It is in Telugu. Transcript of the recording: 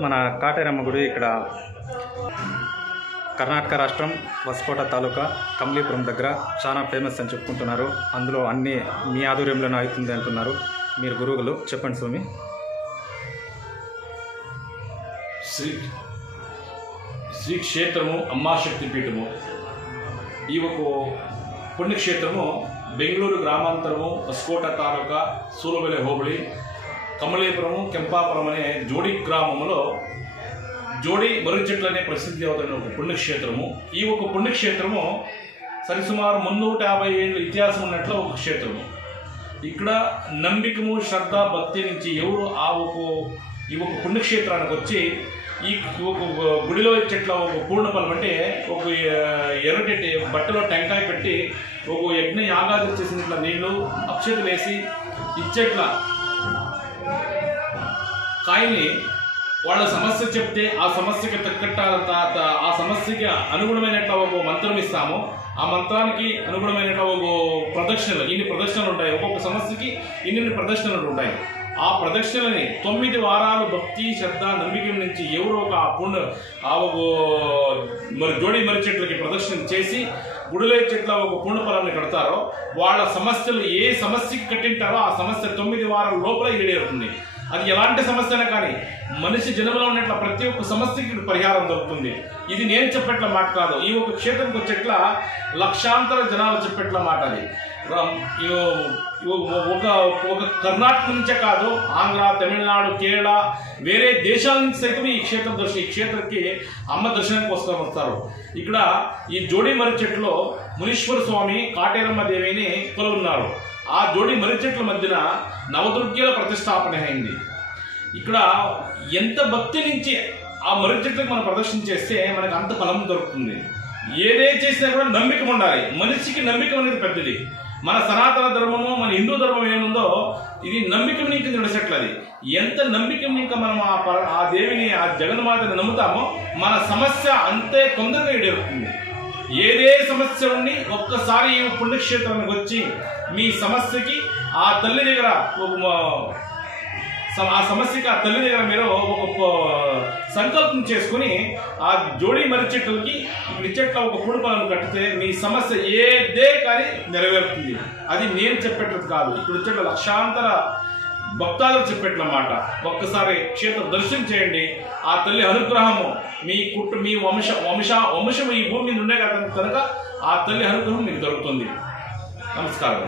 మన కాటేరమ్మ గుడి ఇక్కడ కర్ణాటక రాష్ట్రం వస్కోట తాలూకా కమలీపురం దగ్గర చాలా ఫేమస్ అని చెప్పుకుంటున్నారు. అందులో అన్నీ మీ ఆధ్వర్యంలోనే అవుతుంది అంటున్నారు. మీరు గురువులు చెప్పండి స్వామి. శ్రీ క్షేత్రము అమ్మా శక్తి పీఠము. ఈ ఒక పుణ్యక్షేత్రము బెంగళూరు గ్రామాంతరము వస్కోట తాలూకా సూరబెಲೆ హోబಳಿ కమలీపురము కెంపాపురం అనే జోడి గ్రామంలో జోడి మర్రి చెట్లు అనే ప్రసిద్ధి అవుతున్న ఒక పుణ్యక్షేత్రము. ఈ ఒక పుణ్యక్షేత్రము సరిసుమారు 350 ఏళ్ళ ఇతిహాసం ఉన్నట్లు ఒక క్షేత్రము. ఇక్కడ నమ్మికము శ్రద్ధ భక్తి నుంచి ఎవరు ఈ ఒక పుణ్యక్షేత్రానికి వచ్చి ఈ ఒక గుడిలో చెట్ల ఒక పూర్ణఫలం అంటే ఒక ఎర్రటి బట్టలో టెంకాయ పెట్టి ఒక యజ్ఞ యాగాలు చేసినట్ల నీళ్లు అక్షతలు వేసి ఇచ్చేట్ల కాయని వాళ్ళ సమస్య చెప్తే ఆ సమస్యకి తగ్గట్ట ఆ సమస్యకి అనుగుణమైనట్ల ఒక మంత్రం ఇస్తాము. ఆ మంత్రానికి అనుగుణమైనట్ల ఒక ప్రదక్షిణలు ఇన్ని ప్రదక్షిణలు ఉంటాయి. ఒక్కొక్క సమస్యకి ఇన్ని ప్రదక్షిణలు ఉంటాయి. ఆ ప్రదక్షిణలని 9 వారాలు భక్తి శ్రద్ధ నమ్మిక నుంచి ఎవరో ఒక జోడి మర్రి చెట్లకి ప్రదక్షిణ చేసి గుడిలో చెట్ల ఒక పూర్ణఫలాన్ని కడతారో వాళ్ళ సమస్యలు ఏ సమస్యకి కట్టింటారో ఆ సమస్య 9 వారాల లోపల ఈడేరుతుంది. అది ఎలాంటి సమస్య అయినా కానీ మనిషి జన్మలో ఉన్నట్ల ప్రతి ఒక్క సమస్యకి పరిహారం దొరుకుతుంది. ఇది నేను చెప్పేట్ల మాట కాదు. ఈ ఒక క్షేత్రంకి వచ్చేట్ల లక్షాంతర జనాలు చెప్పేట్ల మాట. అది ఒక కర్ణాటక నుంచే కాదు, ఆంధ్ర, తమిళనాడు, కేరళ, వేరే దేశాల నుంచి సైతం ఈ క్షేత్రకి అమ్మ దర్శనానికి వస్తారు. ఇక్కడ ఈ జోడి మర్రి చెట్టులో మునీశ్వర స్వామి కాటేరమ్మ దేవిని కొలువున్నారు. ఆ జోడి మర్రి చెట్ల మధ్యన నవదుర్గల ప్రతిష్టాపన అయింది. ఇక్కడ ఎంత భక్తి నుంచి ఆ మర్రి చెట్లకు మనం ప్రదర్శన చేస్తే మనకు అంత ఫలం దొరుకుతుంది. ఏదే చేసినా కూడా నమ్మిక ఉండాలి. మనిషికి నమ్మిక అనేది పెద్దది. మన సనాతన ధర్మము మన హిందూ ధర్మం ఏముందో ఇది నమ్మిక నీకు నడిచేట్లది. ఎంత నమ్మిక ఇంకా మనం ఆ దేవిని ఆ జగన్మాతని నమ్ముతామో మన సమస్య అంతే తొందరగా ఈడేరుతుంది. ఏదే సమస్య ఉండి ఒక్కసారి ఈ పుణ్యక్షేత్రానికి వచ్చి మీ సమస్యకి ఆ తల్లి దగ్గర మీరు ఒక సంకల్పం చేసుకుని ఆ జోడి మర్రి చెట్లకి చెట్ల ఒక పూడిపాలను కట్టితే మీ సమస్య ఏదే కానీ నెరవేరుతుంది. అది నేను చెప్పేట్లేదు కాదు, ఇక్కడ వచ్చేట్ల లక్షాంతర భక్తాదులు చెప్పేట్లన్నమాట. ఒక్కసారి క్షేత్ర దర్శనం చేయండి. ఆ తల్లి అనుగ్రహము మీ వంశం ఈ భూమి మీద ఉండే కనుక ఆ తల్లి అనుగ్రహం మీకు దొరుకుతుంది. నమస్కారం.